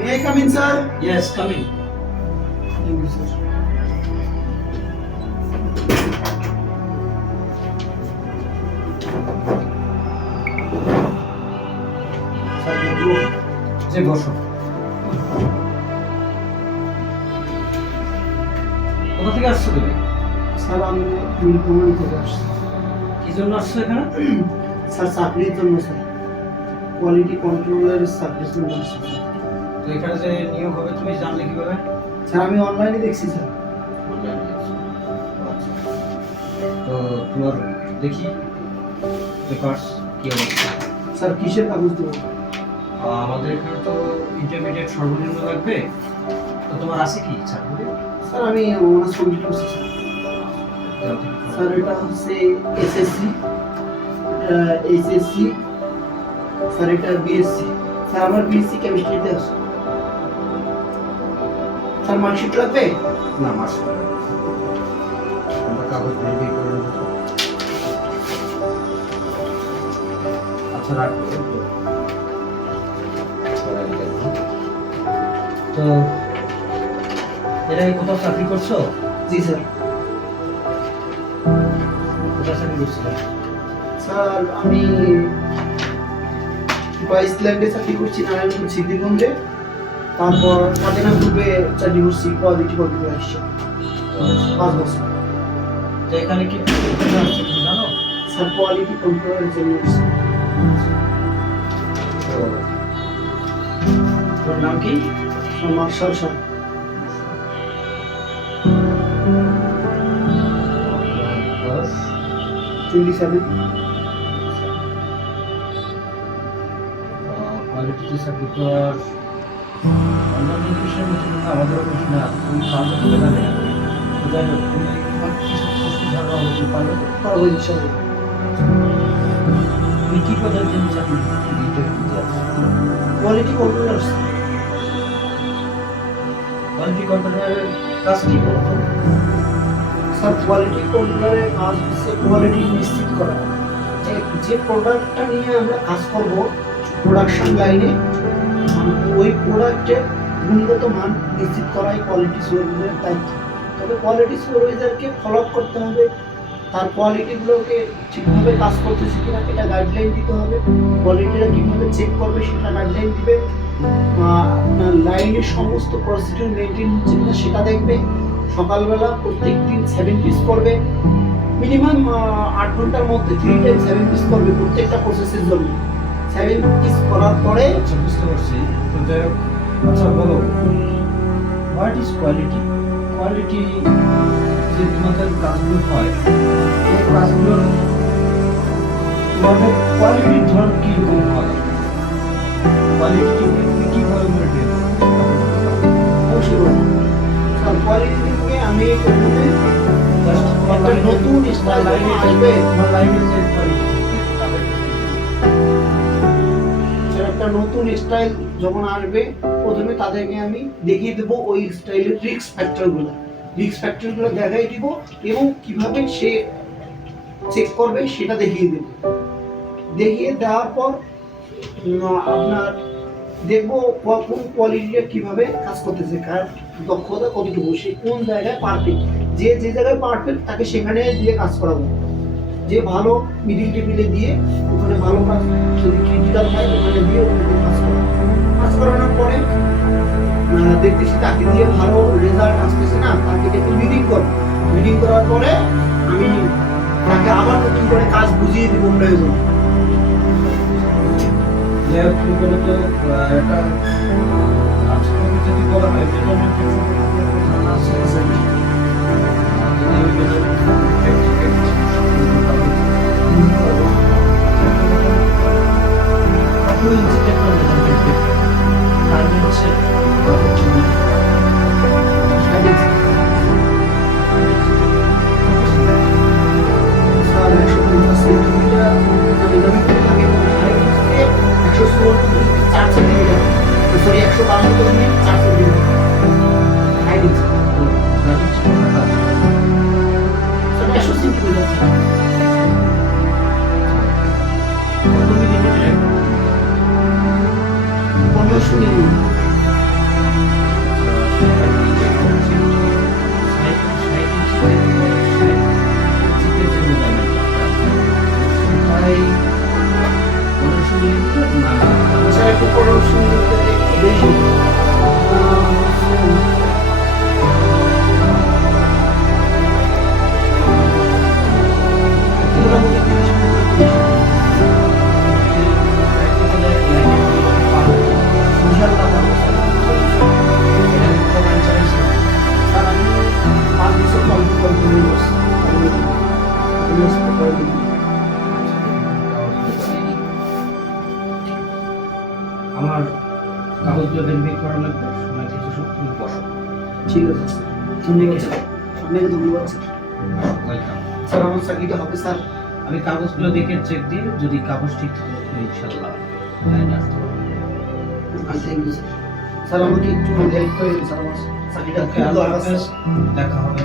May I come in, sir? Yes, come in. Thank you, sir. Sir, you যে বসো। কোথা থেকে আসছো তুমি? স্যার আমি নীলফামারী থেকে আসছি। কি জন্য আসছো এখানে? স্যার চাকরির জন্য স্যার, কোয়ালিটি কন্ট্রোলের চাকরির জন্য আসছি স্যার। তো এখানে যে নিয়োগ হবে তুমি জানলে কিভাবে? স্যার আমি অনলাইনে দেখছি স্যার। অনলাইনে দেখছো। আচ্ছা। তো তোমার দেখি পেপারস কি অবস্থা? স্যার কিসের কাগজ দেবো? আমাদের এখানে তো ইন্টারমিডিয়েট সর্বনিম্ন লাগবে। তো তোমার আছে কি সার্টিফিকেট? স্যার আমি অনার্স কমপ্লিট করছি স্যার। স্যার এটা হচ্ছে এসএসসি, এইচএসসি, স্যার এটা বিএসসি। স্যার আমার বিএসসি কেমিস্ট্রিতে আছে। স্যার মার্কশিট লাগবে? না মার্কশিট আমরা কাগজ ভেরিফাই করে নেব। আচ্ছা রাখো। তো এর আগে কোথাও চাকরি করছো? জি স্যার। কোথায় চাকরি করছিলে? স্যার আমি আইসল্যান্ডে চাকরি করছি, নারায়ণপুর সিদ্ধিগঞ্জে। তারপর কাদেনা গ্রুপে চাকরি করছি কোয়ালিটি কন্ট্রোল আসছে 5 বছর। তো এখানে কি করতে আসছে তুমি জানো? স্যার কোয়ালিটি কন্ট্রোলের জন্য আসছি। তো তোর নাম কি? Sir Marshal sir. বয়স? 27। কোয়ালিটি চাকরি করার অন্যান্য বিষয়ের মতো না, আমাদেরও বেশি না, তুমি পারবে তো জানি না। তো যাই হোক তুমি তোমার কিছু প্রশ্ন ধারণা হবে তুমি পারবে তো? পারবো ইনশাআল্লাহ। তুমি কি পদের জন্য চাকরি দিতে আসছো? কোয়ালিটি কন্ট্রোল আসছে। কোয়ালিটি কন্ট্রোলারের কাজ কি বলতো? স্যার কোয়ালিটি কন্ট্রোলের কাজ হচ্ছে কোয়ালিটি নিশ্চিত করা। যে প্রোডাক্টটা নিয়ে আমরা কাজ করব প্রোডাকশন লাইনে, ওই প্রোডাক্টের গুণগত মান নিশ্চিত করাই কোয়ালিটি সুপারভাইজারের দায়িত্ব। তবে কোয়ালিটি সুপারভাইজারকে ফলো আপ করতে হবে, তার কোয়ালিটিগুলোকে ঠিকভাবে কাজ করতেছে কিনা এটা গাইডলাইন দিতে হবে। কোয়ালিটিটা কীভাবে চেক করবে সেটা গাইডলাইন দিবে। আপনার লাইনের সমস্ত প্রসিডিউর মেনটেন হচ্ছে কিনা সেটা দেখবে। সকালবেলা প্রত্যেক দিন 7 পিস করবে, মিনিমাম 8 ঘন্টার মধ্যে 3 টাইম 7 পিস করবে প্রত্যেকটা প্রসেসের জন্য। 7 পিস করার পরে আচ্ছা বুঝতে পারছি। তো যাই হোক, আচ্ছা বলো হোয়াট ইজ কোয়ালিটি? কোয়ালিটি যে তোমাদের কাজগুলো হয় এই কাজগুলোর তোমাদের কোয়ালিটির ধরন কীরকম হওয়া দরকার? কোয়ালিটিকে তুমি কীভাবে মেনটেন অবশ্যই কোয়ালিটি থেকে আমি প্রথমে একটা নতুন স্টাইল আসবে। তোমার লাইনে যে কোয়ালিটি একটা নতুন স্টাইল যখন আসবে প্রথমে তাদেরকে আমি দেখিয়ে দেবো ওই স্টাইলের রিস্ক ফ্যাক্টরগুলো দেখাই দিব এবং কিভাবে সে চেক করবে সেটা দেখিয়ে দেব। দেখিয়ে দেওয়ার পর আপনার দেখবো কোন কোয়ালিটিটা কিভাবে কাজ করতেছে, কার দক্ষতা কতটুকু, সে কোন জায়গায় পারফেক্ট। যে জায়গায় পারফেক্ট তাকে সেখানে দিয়ে কাজ করাবো। যে ভালো মিডিল টেবিলে দিয়ে ওখানে ভালো কাজ, যদি ক্রিটিক্যাল হয় ওখানে দিয়ে ওখানে কাজ করানোর পরে দেখতেছি তাকে দিয়ে ভালো রেজাল্ট আসতেছে না, তাকে একটু মিটিং করবো। মিটিং করার পরে আমি তাকে আবার নতুন করে কাজ বুঝিয়ে দিব প্রয়োজন। তুমি বলে তো একটা আজকে যদি বলা হয় মেজারমেন্ট কাগজগুলো ভেরিফাই করা লাগবে, সময় কিছু তুমি বসো। ঠিক আছে স্যার, ধন্যবাদ স্যার, আপনাকে ধন্যবাদ স্যার। ওয়েলকাম। স্যার আমার চাকরিটা হবে স্যার? আমি কাগজগুলো দেখে চেক দিয়ে যদি কাগজ ঠিক থাকে তুমি ইনশাআল্লাহ লাইনে আসতে পারবে। Thank you sir. স্যার আমাকে একটু হেল্প করে দিন স্যার, আমার চাকরিটা খুব আল্লাহ দরকার হাফেজ, স্যার। দেখা হবে।